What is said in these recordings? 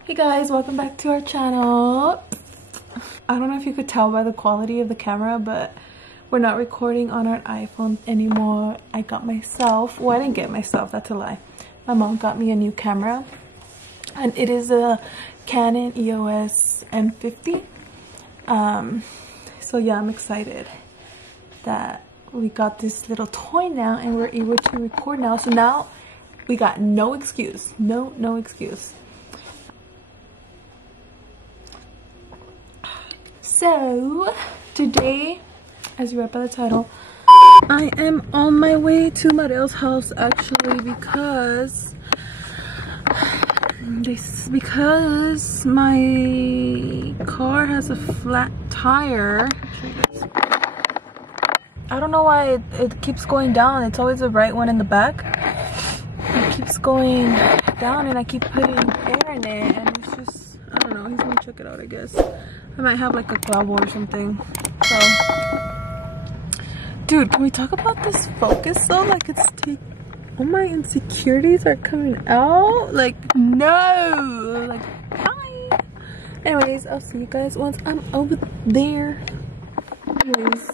Hey guys, welcome back to our channel. I don't know if you could tell by the quality of the camera, but we're not recording on our iPhone anymore. I got myself, well, I didn't get myself, that's a lie. My mom got me a new camera, and it is a Canon EOS M50. So yeah, I'm excited that we got this little toy now and we're able to record now. So now we got no excuse, no excuse. So today, as you read by the title, I am on my way to Mariel's house actually because my car has a flat tire. I don't know why it keeps going down. It's always the right one in the back. It keeps going down and I keep putting air in it and it's just, I don't know, he's gonna check it out, I guess. I might have like a clavo or something. So, dude, can we talk about this focus though? Like it's all my insecurities are coming out. Like, no, like, hi. Anyways, I'll see you guys once I'm over there. Anyways,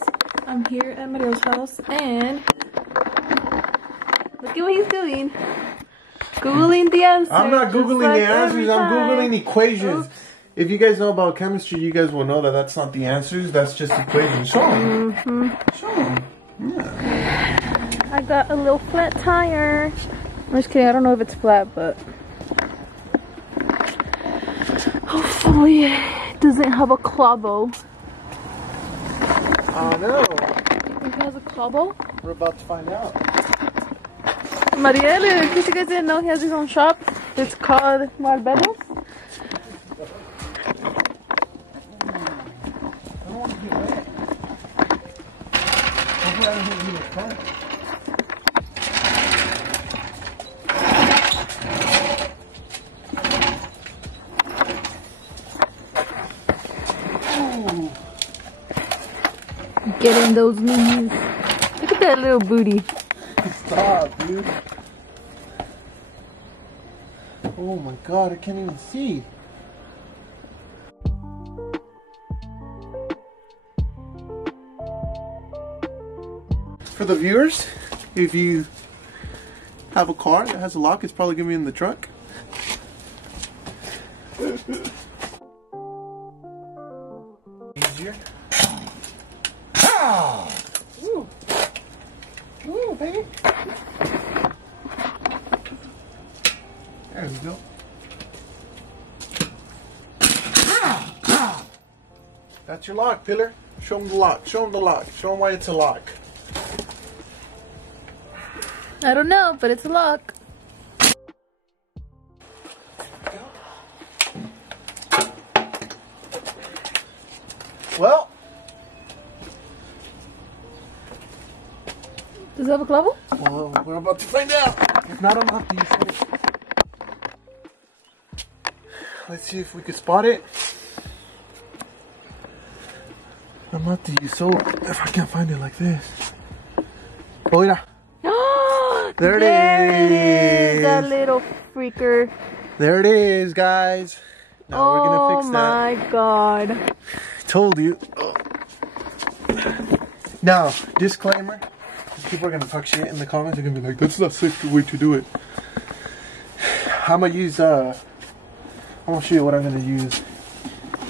I'm here at Mariel's house and look at what he's doing. Googling the answers. I'm not Googling the answers, I'm Googling equations. Oops. If you guys know about chemistry, you guys will know that that's not the answers, that's just equations. Show them. Show them. Yeah. I got a little flat tire. I'm just kidding, I don't know if it's flat, but hopefully it doesn't have a clavo. I know. You think it has a clavo? We're about to find out. Mariel, in case you guys didn't know, he has his own shop. It's called Marbelos. Getting those knees. Look at that little booty. Stop, dude. Oh my god, I can't even see. For the viewers, if you have a car that has a lock, it's probably gonna be in the trunk. Easier. Ooh. Ooh, baby. There we go. That's your lock, Pillar. Show them the lock. Show them the lock. Show them why it's a lock. I don't know, but it's a lock. Well, does it have a clavo? well, we're about to find out. If not, I'm gonna have to use it. Let's see if we can spot it. I'm gonna have to use soap if I can't find it like this. Oh yeah. There it is. That little freaker. There it is, guys. Now we're gonna fix that. Oh my god. Told you. Oh. Now, disclaimer. People are gonna talk shit in the comments. They're gonna be like, "That's not safe way to do it." I'm gonna use. I'm gonna show you what I'm gonna use.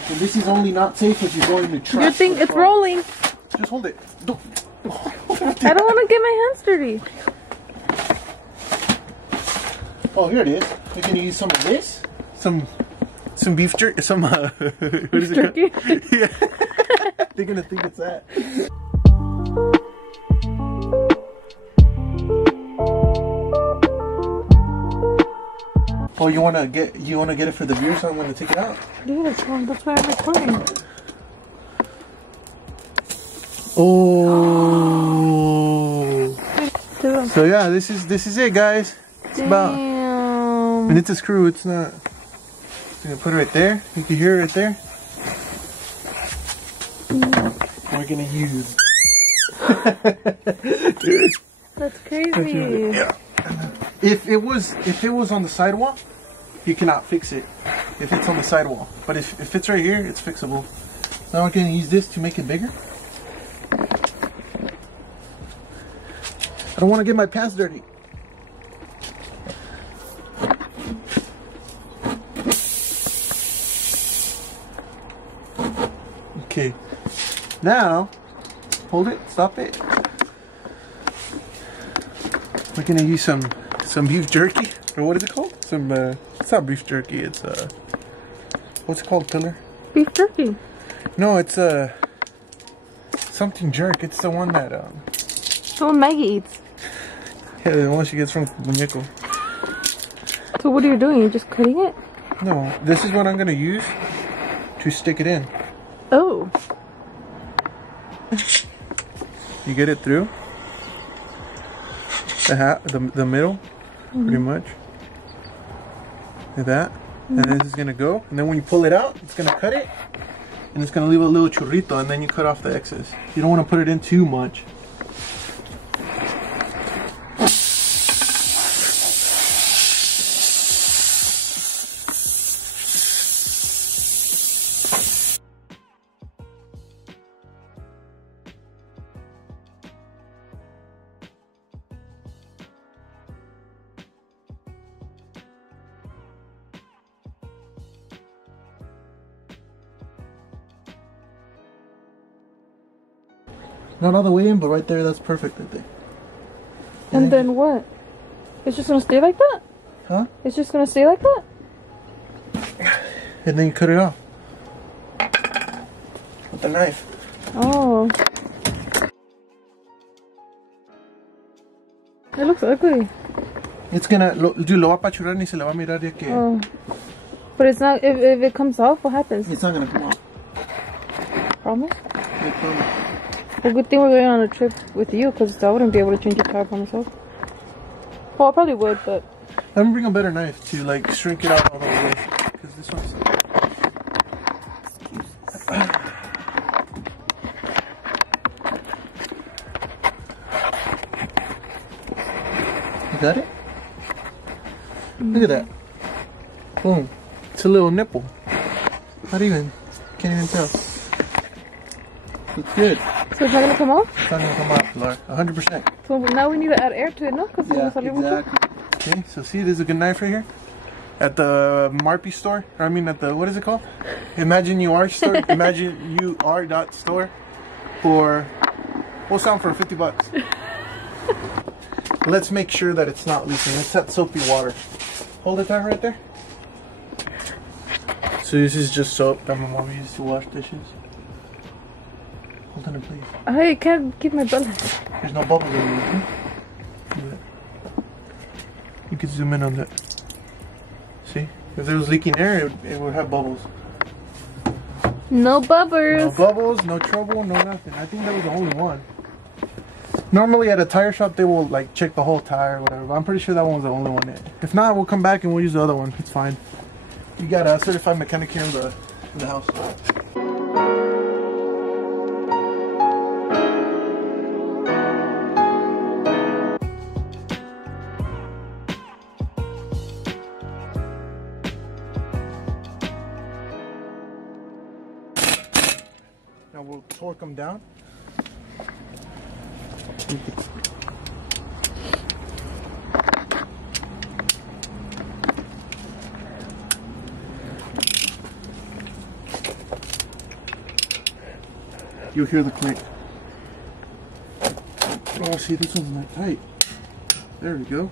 And this is only not safe if you're going to trash. Good thing it's rolling. Just hold it. Don't. I don't want to get my hands dirty. Oh, here it is. We're gonna use some of this. Some beef jerky. Some what is it Jerky? Yeah. They're gonna think it's that. Oh, you wanna get it for the viewers, so I'm gonna take it out. Dude, that's why I'm recording. Oh. So yeah, this is it, guys. It's about. And it's a screw. It's not. I'm gonna put it right there. You can hear it right there. We're gonna use. Dude. That's crazy. Yeah. If it was on the sidewalk, you cannot fix it. if it's on the sidewall. But if it's right here, it's fixable. Now we're gonna use this to make it bigger. I don't want to get my pants dirty. Okay, now hold it, stop it. We're gonna use some beef jerky, or what is it called? It's not beef jerky. It's what's it called, Pillar? Beef jerky. No, it's something jerk. It's the one that So Maggie eats. Yeah, the one she gets from Muñeco. So what are you doing? You're just cutting it? No, this is what I'm gonna use to stick it in. Oh. You get it through the middle, pretty much. Like that. And this is gonna go. And then when you pull it out, it's gonna cut it. And it's gonna leave a little churrito, and then you cut off the excess. You don't want to put it in too much. Not all the way in, but right there, that's perfect, I think. And then what? It's just gonna stay like that? Huh? It's just gonna stay like that? And then you cut it off. With the knife. Oh. It looks ugly. It's gonna, lo va a apachurrar ni se le va a mirar ya que... Oh. But it's not, if it comes off, what happens? It's not gonna come off. Promise? I promise. Well, good thing we're going on a trip with you, because I wouldn't be able to change your tire by myself. Well, I probably would, but... I'm gonna bring a better knife to like shrink it out all the way. Because this one's... You got it? Look at that. Boom. It's a little nipple. Not even. Can't even tell. Looks good. So it's not going to come off? It's not going to come out, Pilar. 100%. So now we need to add air to it, no? Yeah, exactly. Okay, so see, there's a good knife right here. At the Marpy store. Or I mean at the, what is it called? Imagine You Are store. Imagine You Are .store. For, we'll sell for 50 bucks. Let's make sure that it's not leaking. Let's set soapy water. Hold it down right there. So this is just soap that my mom used to wash dishes. Hold on, please. I can't keep my balance. There's no bubbles in it. You can zoom in on that. See? If there was leaking air, it would have bubbles. No bubbles. No bubbles, no trouble, no nothing. I think that was the only one. Normally at a tire shop, they will like check the whole tire or whatever. But I'm pretty sure that one was the only one. If not, we'll come back and we'll use the other one. It's fine. You got a certified mechanic here in the house. Now we'll torque them down. You'll hear the click. Oh, see, this one's not tight. There we go.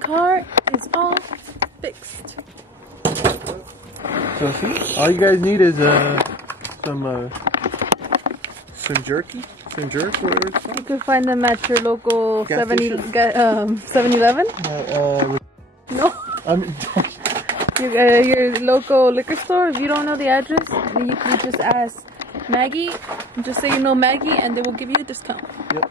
Car is all fixed. So see, all you guys need is some jerky, some jerk, whatever it's called. You can find them at your local Gas 7-Eleven. No. your local liquor store. If you don't know the address, you can just ask. Maggie, just say you know Maggie and they will give you a discount. Yep.